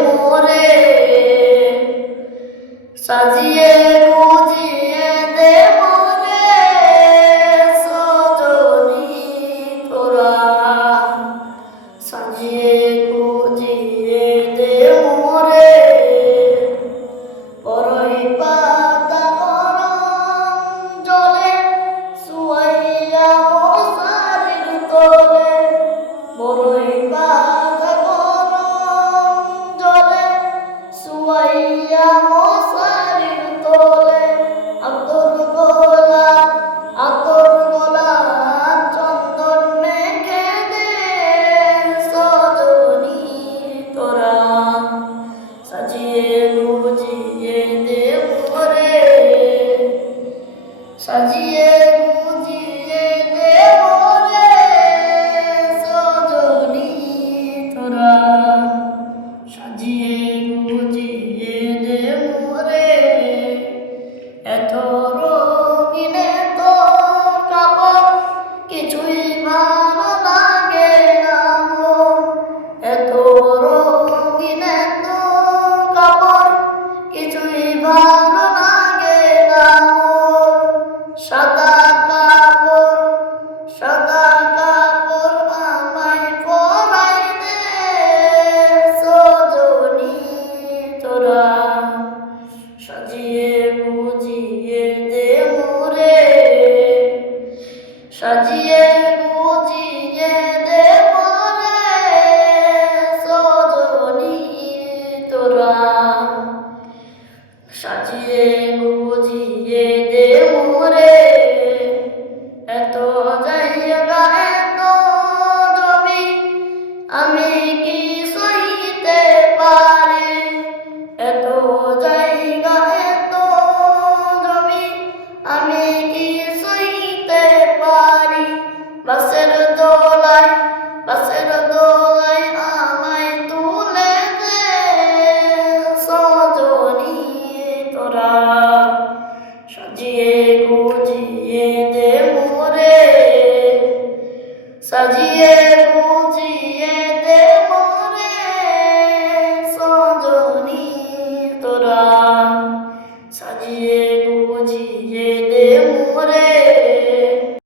মোরে সাজিয়ে গুজিয়ে দে মোরে সজনী তোরা সাজিয়ে গুজিয়ে দে মোরে বড়ই পাতা গরম জলে শুয়াইয়া মশারির তলে বড়ই পাতা গরম জলে শুয়াইয়া মশারির তলে আতর গোলাপ চন্দন মেখে দে সজনী তোরা সাজিয়ে গুজিয়ে দে মোরে সাজিয়ে গুজিয়ে দে মোরে সজনী তোরা সাজিয়ে গুজিয়ে দে মোরে এত রঙিন তো কাপড় কিছুই ভালো লাগে না মোর এত রঙিন তো কাপড় কিছুই ভালো লাগে না মোর সাদা কাপড় আমায় পরাই দে সজনী তোরা সাজিয়ে গুজিয়ে দে মোরে সাজিয়ে গুজিয়ে দে মোরে সজনী তোরা সাজিয়ে গুজিয়ে দে মোরে এত জায়গা এত জমি আমি কি সইতে পারি এত জায়গা এত জমি আমি কি সইতে পারি বাসের দোলায় আমায় তুলে দে সজনী তোরা সাজিয়ে গুজিয়ে দে মোরে সাজিয়ে